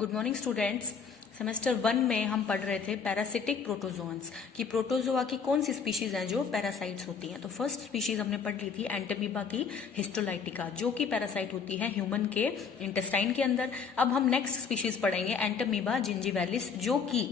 Good morning students. Semester 1 में हम पढ़ रहे थे पैरासिटिक प्रोटोजोन्स की प्रोटोजोआ की कौन सी स्पीशीज हैं जो पैरासाइट्स होती हैं। तो फर्स्ट स्पीशीज हमने पढ़ ली थी एंटमीबा की हिस्टोलाइटिका, जो कि पैरासाइट होती है ह्यूमन के इंटेस्टाइन के अंदर। अब हम नेक्स्ट स्पीशीज पढ़ेंगे एंटमीबा जिंजीवैलिस, जो कि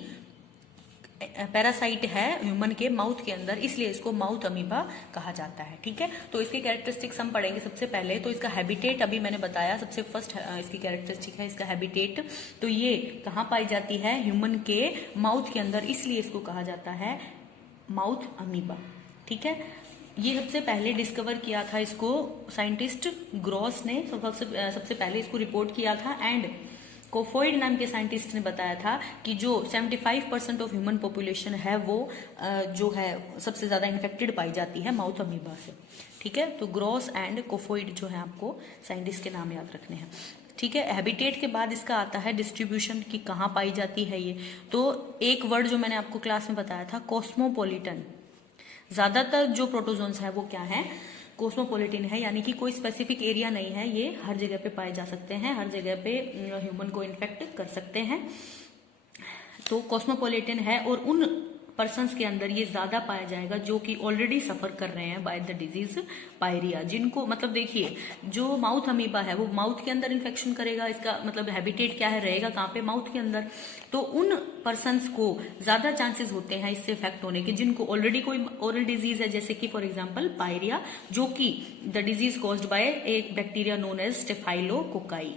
पैरासाइट है ह्यूमन के माउथ के अंदर, इसलिए इसको माउथ अमीबा कहा जाता है। ठीक है, तो इसके कैरेक्टरिस्टिक्स हम पढ़ेंगे। सबसे पहले तो इसका हैबिटेट अभी मैंने बताया, सबसे फर्स्ट इसकी कैरेक्टरिस्टिक है इसका हैबिटेट। तो ये कहाँ पाई जाती है? ह्यूमन के माउथ के अंदर, इसलिए इसको कहा जाता है माउथ अमीबा। ठीक है, ये सबसे पहले डिस्कवर किया था इसको साइंटिस्ट ग्रॉस ने, सबसे पहले इसको रिपोर्ट किया था। एंड कोफोइड नाम के साइंटिस्ट ने बताया था कि जो 75% ऑफ ह्यूमन पॉपुलेशन है वो जो है सबसे ज्यादा इन्फेक्टेड पाई जाती है माउथ अमीबा से। ठीक है, तो ग्रॉस एंड कोफोइड जो है आपको साइंटिस्ट के नाम याद रखने हैं। ठीक है, हैबिटेट के बाद इसका आता है डिस्ट्रीब्यूशन की कहाँ पाई जाती है ये। तो एक वर्ड जो मैंने आपको क्लास में बताया था, कॉस्मोपोलिटन। ज्यादातर जो प्रोटोजोन्स है वो क्या है? कॉस्मोपोलिटन है, यानी कि कोई स्पेसिफिक एरिया नहीं है, ये हर जगह पे पाए जा सकते हैं, हर जगह पे ह्यूमन को इन्फेक्ट कर सकते हैं। तो कॉस्मोपोलिटन है और उन पर्सन्स के अंदर ये ज्यादा पाया जाएगा जो कि ऑलरेडी सफर कर रहे हैं बाय द डिजीज पायरिया, जिनको मतलब देखिए जो माउथ अमीबा है वो माउथ के अंदर इन्फेक्शन करेगा, इसका मतलब हैबिटेट क्या है, रहेगा कहाँ पे? माउथ के अंदर। तो उन पर्सन्स को ज्यादा चांसेस होते हैं इससे इफेक्ट होने के जिनको ऑलरेडी कोई ओरल डिजीज है, जैसे कि फॉर एग्जाम्पल पायरिया, जो कि द डिजीज कॉज्ड बाय एक bacteria known as staphylococci.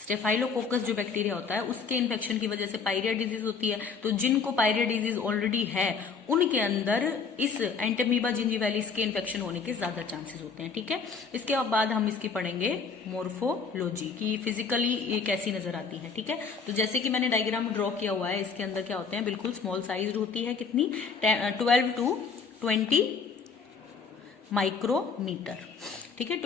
Staphylococcus जो बैक्टीरिया होता है उसके इन्फेक्शन की वजह से पायरिया डिजीज होती है। तो जिनको पायरिया डिजीज ऑलरेडी है उनके अंदर इस एंटमीबा जिंजीवैलिस के इन्फेक्शन होने के ज्यादा चांसेस होते हैं। ठीक है, इसके बाद हम इसकी पढ़ेंगे मोर्फोलॉजी की, फिजिकली ये कैसी नजर आती है। ठीक है, तो जैसे कि मैंने डायग्राम ड्रॉ किया हुआ है, इसके अंदर क्या होते हैं, बिल्कुल स्मॉल साइज होती है, कितनी 12 to 20 माइक्रोमीटर। ठीक है,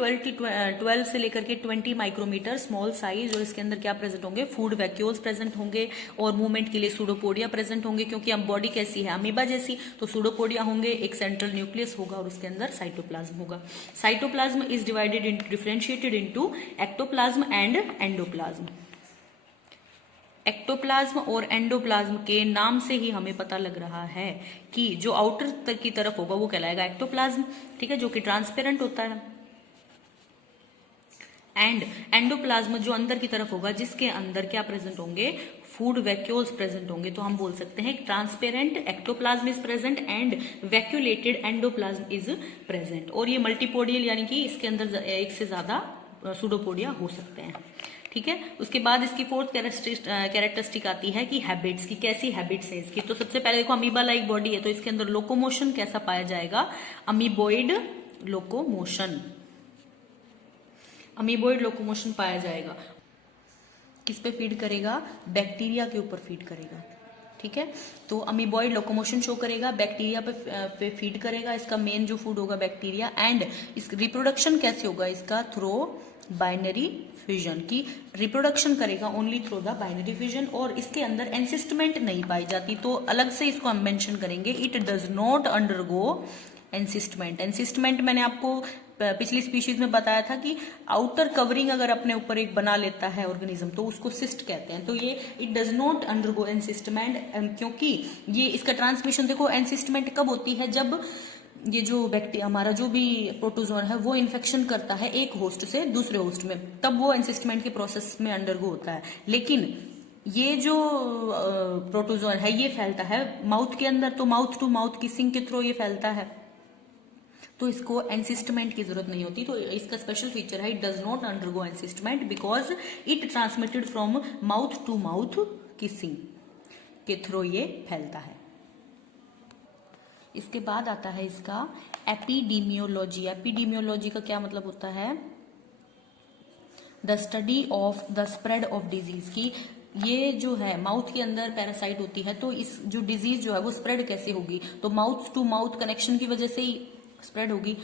12 से लेकर के 20 माइक्रोमीटर स्मॉल साइज। और इसके अंदर क्या प्रेजेंट होंगे? फूड वैक्यूल्स प्रेजेंट होंगे और मूवमेंट के लिए सूडोपोडिया प्रेजेंट होंगे, क्योंकि हम बॉडी कैसी है? अमीबा जैसी, तो सूडोपोडिया होंगे, एक सेंट्रल न्यूक्लियस होगा और उसके अंदर साइटोप्लाज्म होगा। Cytoplasm is differentiated into ectoplasm and endoplasm. Ectoplasm और एंडोप्लाज्म के नाम से ही हमें पता लग रहा है कि जो आउटर तक की तरफ होगा वो कहलाएगा एक्टोप्लाज्म। ठीक है, जो कि ट्रांसपेरेंट होता है। एंड एंडोप्लाज्म जो अंदर की तरफ होगा, जिसके अंदर क्या प्रेजेंट होंगे? फूड वैक्यूल्स प्रेजेंट होंगे। तो हम बोल सकते हैं transparent ectoplasm is present and vacuolated endoplasm is present. और ये मल्टीपोडियल, यानी कि इसके अंदर एक से ज्यादा सूडोपोडिया हो सकते हैं। ठीक है, उसके बाद इसकी फोर्थ कैरेक्टरिस्टिक आती है कि हैबिट्स की, कैसी हैबिट्स है इसकी। तो सबसे पहले देखो अमीबा लाइक बॉडी है, तो इसके अंदर लोकोमोशन कैसा पाया जाएगा? Amoeboid locomotion. अमीबोइड लोकोमोशन पाया जाएगा। किस पे फीड करेगा? बैक्टीरिया के ऊपर फीड करेगा। ठीक है, तो अमीबॉइड लोकोमोशन शो करेगा, बैक्टीरिया पे फीड करेगा, इसका मेन जो फूड होगा बैक्टीरिया। एंड इस रिप्रोडक्शन कैसे होगा इसका? थ्रो बाइनरी फ्यूजन की रिप्रोडक्शन करेगा, only through the binary fusion. और इसके अंदर एंसिस्टमेंट नहीं पाई जाती, तो अलग से इसको हम मेंशन करेंगे, इट डज नॉट अंडरगो एंसिस्टमेंट। एंसिस्टमेंट मैंने आपको पिछली स्पीशीज में बताया था कि आउटर कवरिंग अगर अपने ऊपर एक बना लेता है ऑर्गेनिज्म तो उसको सिस्ट कहते हैं। तो ये इट डज नॉट अंडरगो एंसिस्टमेंट, क्योंकि ये इसका ट्रांसमिशन देखो एंसिस्टमेंट कब होती है? जब ये जो बैक्टीरिया हमारा जो भी प्रोटोजोन है वो इन्फेक्शन करता है एक होस्ट से दूसरे होस्ट में, तब वो एंसिस्टमेंट के प्रोसेस में अंडरगो होता है। लेकिन ये जो प्रोटोजोन है ये फैलता है माउथ के अंदर, तो माउथ टू माउथ किसिंग के थ्रू ये फैलता है, तो इसको एंसिस्टमेंट की जरूरत नहीं होती। तो इसका स्पेशल फीचर है, it does not undergo encystment because it transmitted from mouth to mouth kissing के थ्रू ये फैलता है। इसके बाद आता है इसका एपिडीमियोलॉजी। एपिडीमियोलॉजी का क्या मतलब होता है? The study of the spread of disease की। ये जो है माउथ के अंदर पैरासाइट होती है, तो इस जो डिजीज जो है वो स्प्रेड कैसे होगी? तो माउथ टू माउथ कनेक्शन की वजह से ही स्प्रेड होगी,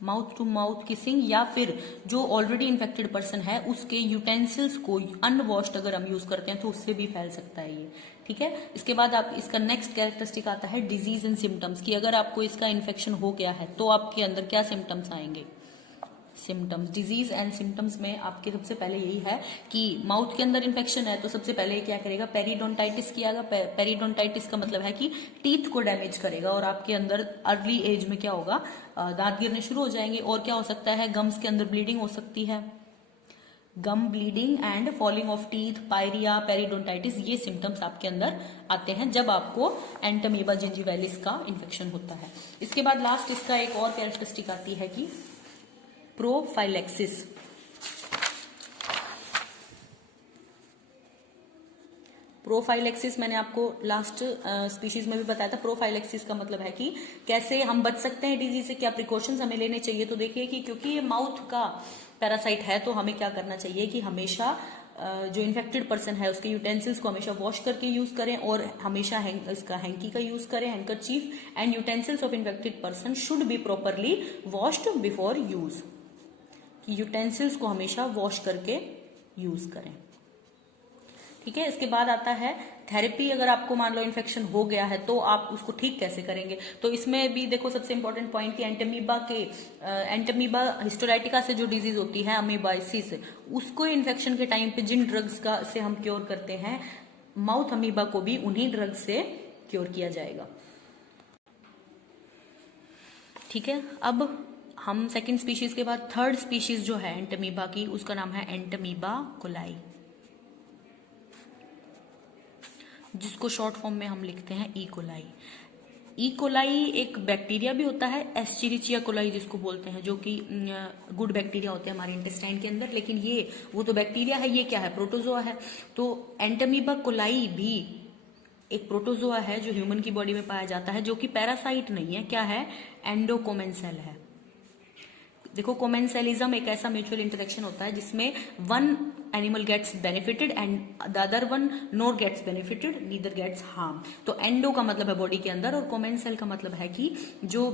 माउथ टू माउथ किसिंग, या फिर जो ऑलरेडी इन्फेक्टेड पर्सन है उसके यूटेंसिल्स को अनवॉश्ड अगर हम यूज करते हैं तो उससे भी फैल सकता है ये। ठीक है, इसके बाद आप इसका नेक्स्ट कैरेक्टरिस्टिक आता है डिजीज एंड सिम्टम्स की। अगर आपको इसका इन्फेक्शन हो गया है तो आपके अंदर क्या सिम्टम्स आएंगे? सिम्टम्स, डिजीज एंड सिम्टम्स में आपके सबसे पहले यही है कि माउथ के अंदर इन्फेक्शन है तो सबसे पहले क्या करेगा, पेरिडोंटाइटिस किया। पेरिडोंटाइटिस का मतलब है कि टीथ को डैमेज करेगा और आपके अंदर अर्ली एज में क्या होगा, दांत गिरने शुरू हो जाएंगे। और क्या हो सकता है, गम्स के अंदर ब्लीडिंग हो सकती है, gum bleeding and falling off teeth, pyorrhoea, periodontitis, ये सिम्टम्स आपके अंदर आते हैं जब आपको एंटमीबा जिंजिवैलिस का इन्फेक्शन होता है। इसके बाद लास्ट इसका एक और कैरेक्टरिस्टिक आती है कि प्रोफाइलेक्सिस। प्रोफाइलेक्सिस मैंने आपको लास्ट स्पीशीज में भी बताया था। प्रोफाइलेक्सिस का मतलब है कि कैसे हम बच सकते हैं डिजीज से, क्या प्रिकॉशंस हमें लेने चाहिए। तो देखिए कि क्योंकि ये माउथ का पैरासाइट है तो हमें क्या करना चाहिए कि हमेशा जो इन्फेक्टेड पर्सन है उसके यूटेंसिल्स को हमेशा वॉश करके यूज करें और हमेशा इसका हैंकी का यूज करें, handkerchief, and utensils of infected person should be properly washed before use. Utensils को हमेशा वॉश करके यूज करें, ठीक है। इसके बाद आता है थेरेपी। अगर आपको मान लो इन्फेक्शन हो गया है तो आप उसको ठीक कैसे करेंगे। तो इसमें भी देखो सबसे इंपॉर्टेंट पॉइंट कि एंटमीबा हिस्टोलाइटिका से जो डिजीज होती है अमीबाइसिस, उसको इन्फेक्शन के टाइम पे जिन ड्रग्स का से हम क्योर करते हैं, माउथ अमीबा को भी उन्हीं ड्रग से क्योर किया जाएगा, ठीक है। अब हम सेकेंड स्पीशीज के बाद थर्ड स्पीशीज जो है एंटमीबा की, उसका नाम है एंटमीबा कोलाई, जिसको शॉर्ट फॉर्म में हम लिखते हैं ई कोलाई। ई कोलाई एक बैक्टीरिया भी होता है, एस्चेरिचिया कोलाई जिसको बोलते हैं, जो कि गुड बैक्टीरिया होते हैं हमारे इंटेस्टाइन के अंदर, लेकिन ये वो तो बैक्टीरिया है, ये क्या है, प्रोटोजोआ है। तो एंटमीबा कोलाई भी एक प्रोटोजोआ है जो ह्यूमन की बॉडी में पाया जाता है, जो कि पैरासाइट नहीं है, क्या है, एंडोकोमेंसेल है। देखो कोमेंसेलिज्म एक ऐसा म्यूचुअल इंटरेक्शन होता है जिसमें one animal gets benefited and the other one nor gets benefited, neither gets harm. तो एंडो का मतलब है बॉडी के अंदर और कोमेंसेल का मतलब है कि जो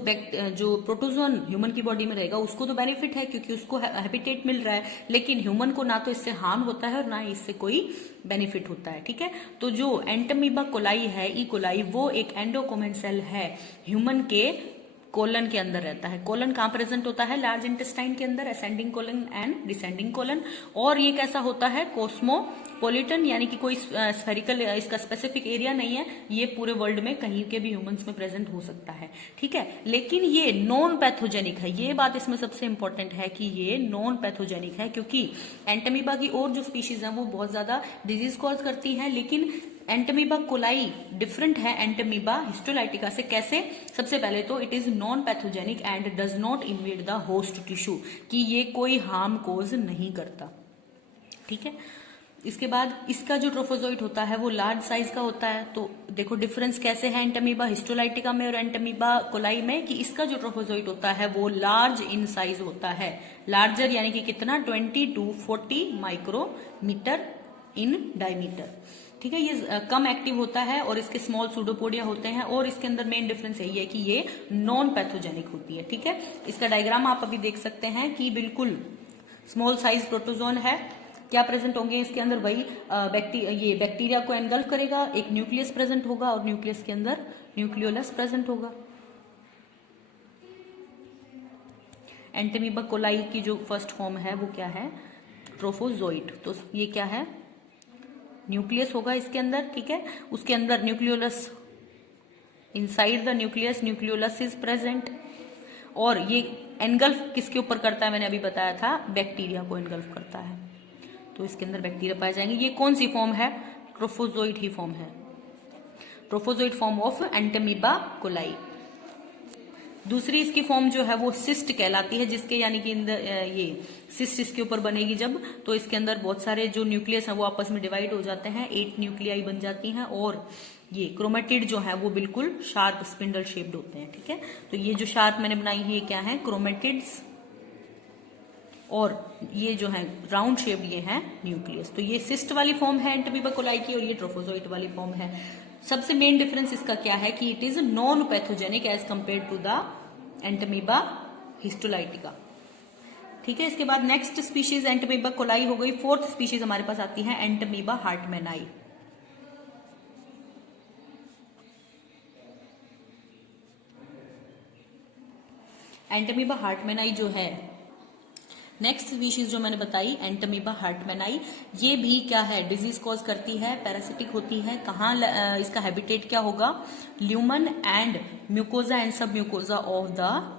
प्रोटोजोन ह्यूमन की बॉडी में रहेगा उसको तो बेनिफिट है क्योंकि उसको हैबिटेट मिल रहा है, लेकिन ह्यूमन को ना तो इससे हार्म होता है और ना ही इससे कोई बेनिफिट होता है, ठीक है। तो जो एंटमीबा कोलाई है, ई कोलाई, वो एक एंडोकोमेंसेल है, ह्यूमन के कोलन के अंदर रहता है। कोलन कहाँ प्रेजेंट होता है, लार्ज इंटेस्टाइन के अंदर, ascending colon and descending colon. और ये कैसा होता है, कोस्मोपोलिटन, यानी कि कोई स्फेरिकल इसका स्पेसिफिक एरिया नहीं है, ये पूरे वर्ल्ड में कहीं के भी ह्यूमंस में प्रेजेंट हो सकता है, ठीक है। लेकिन ये नॉन पैथोजेनिक है, ये बात इसमें सबसे इंपॉर्टेंट है कि ये नॉन पैथोजेनिक है, क्योंकि एंटमीबा की और जो स्पीशीज हैं वो बहुत ज्यादा डिजीज कॉज करती हैं, लेकिन एंटमीबा कोलाई डिफरेंट है एंटमीबा हिस्टोलाइटिका से। कैसे, सबसे पहले तो it is non pathogenic and does not invade the host tissue, कि ये कोई हार्म कोज नहीं करता, ठीक है। इसके बाद इसका जो ट्रोफोजोइट होता है वो लार्ज साइज का होता है। तो देखो डिफरेंस कैसे है एंटमीबा हिस्टोलाइटिका में और एंटमीबा कोलाई में, कि इसका जो ट्रोफोजोइट होता है वो लार्ज इन साइज होता है, लार्जर यानी कि कितना, 20 to 40 माइक्रोमीटर इन डायमीटर, ठीक है। ये कम एक्टिव होता है और इसके स्मॉल सूडोपोडिया होते हैं, और इसके अंदर मेन डिफरेंस यही है कि ये नॉन पैथोजेनिक होती है, ठीक है। इसका डायग्राम आप अभी देख सकते हैं कि बिल्कुल स्मॉल साइज प्रोटोजोन है, क्या प्रेजेंट होंगे इसके अंदर, वही ये बैक्टीरिया को एनगल्फ करेगा, एक न्यूक्लियस प्रेजेंट होगा और न्यूक्लियस के अंदर न्यूक्लियोलस प्रेजेंट होगा। एंटमीबा कोलाई की जो फर्स्ट फॉर्म है वो क्या है, ट्रोफोजोइट। तो ये क्या है, न्यूक्लियस होगा इसके अंदर, ठीक है। उसके अंदर nucleolus, inside the nucleus nucleolus is present, और ये एनगल्फ किसके ऊपर करता है, मैंने अभी बताया था, बैक्टीरिया को एनगल्फ करता है। तो इसके अंदर बैक्टीरिया पाए जाएंगे। ये कौन सी फॉर्म है, ट्रोफोजोइट ही फॉर्म है, trophozoite form of Entamoeba coli. दूसरी इसकी फॉर्म जो है वो सिस्ट कहलाती है, जिसके यानी कि ये सिस्ट इसके ऊपर बनेगी जब, तो इसके अंदर बहुत सारे जो न्यूक्लियस हैं वो आपस में डिवाइड हो जाते हैं, 8 न्यूक्लियाई बन जाती हैं, और ये क्रोमेटिड जो है वो बिल्कुल शार्प स्पिंडल शेप्ड होते हैं, ठीक है। तो ये जो शार्प मैंने बनाई है ये क्या है, क्रोमेटिड्स, और ये जो है राउंड शेप ये है न्यूक्लियस। तो ये सिस्ट वाली फॉर्म है एंटमीबा कोलाई की, और ये ट्रोफोजोइट वाली फॉर्म है। सबसे मेन डिफरेंस इसका क्या है कि it is non pathogenic as compare to the entamoeba histolytica, ठीक है। इसके बाद नेक्स्ट स्पीशीज एंटमीबा कोलाई हो गई। फोर्थ स्पीशीज हमारे पास आती है एंटमीबा हार्टमैनाई। एंटमीबा हार्टमैनाई जो है नेक्स्ट स्पीशीज जो मैंने बताई एंटमीबा हार्टमैनाई, ये भी क्या है, डिजीज कॉज करती है, पैरासिटिक होती है। कहाँ इसका हैबिटेट क्या होगा, ल्यूमन एंड म्यूकोजा एंड सब mucosa of the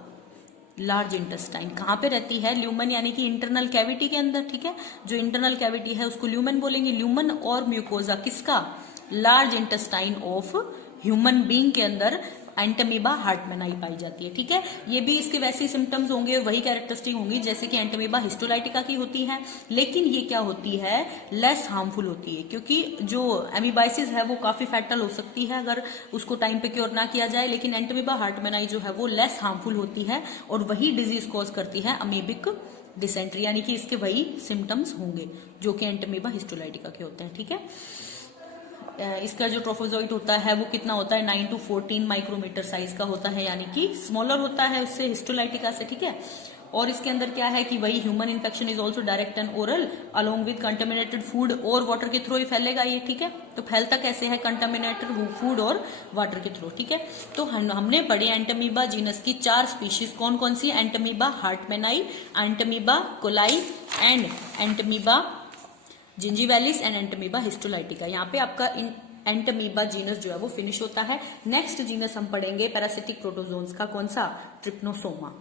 large intestine. कहाँ पे रहती है, ल्यूमन यानी कि इंटरनल कैविटी के अंदर, ठीक है, जो इंटरनल कैविटी है उसको ल्यूमन बोलेंगे। ल्यूमन और म्यूकोजा किसका, large intestine of human being के अंदर एंटमीबा हार्टमैनाई पाई जाती है, ठीक है। ये भी इसके वैसे सिम्टम्स होंगे, वही कैरेक्टरिस्टिक होंगी जैसे कि एंटमीबा हिस्टोलाइटिका की होती है, लेकिन ये क्या होती है, लेस हार्मफुल होती है, क्योंकि जो एमीबाइसिस है वो काफी फैटल हो सकती है अगर उसको टाइम पे क्योर ना किया जाए, लेकिन एंटमीबा हार्टमैनाई जो है वो लेस हार्मफुल होती है और वही डिजीज कॉज करती है अमीबिक डिसेंट्री, यानी कि इसके वही सिम्टम्स होंगे जो कि एंटमीबा हिस्टोलाइटिका के होते हैं, ठीक है। इसका जो ट्रोफोजोइट होता है वो कितना होता है, 9 to 14 माइक्रोमीटर साइज का होता है, यानी कि स्मॉलर होता है उससे, हिस्टोलाइटिका से, ठीक है। और इसके अंदर क्या है कि वही human infection is also direct and oral along with contaminated food और वाटर के थ्रू ही फैलेगा ये, ठीक है। तो फैलता कैसे है, कंटामिनेटेड फूड और वाटर के थ्रू, ठीक है। तो हमने पढ़ी एंटमीबा जीनस की 4 स्पीशीज, कौन कौन सी, Entamoeba hartmanni, Entamoeba coli and Entamoeba gingivalis and Entamoeba histolytica. यहाँ पे आपका एंटमीबा जीनस जो है वो फिनिश होता है। नेक्स्ट जीनस हम पढ़ेंगे पैरासिटिक प्रोटोजोन्स का, कौन सा, ट्रिप्नोसोमा।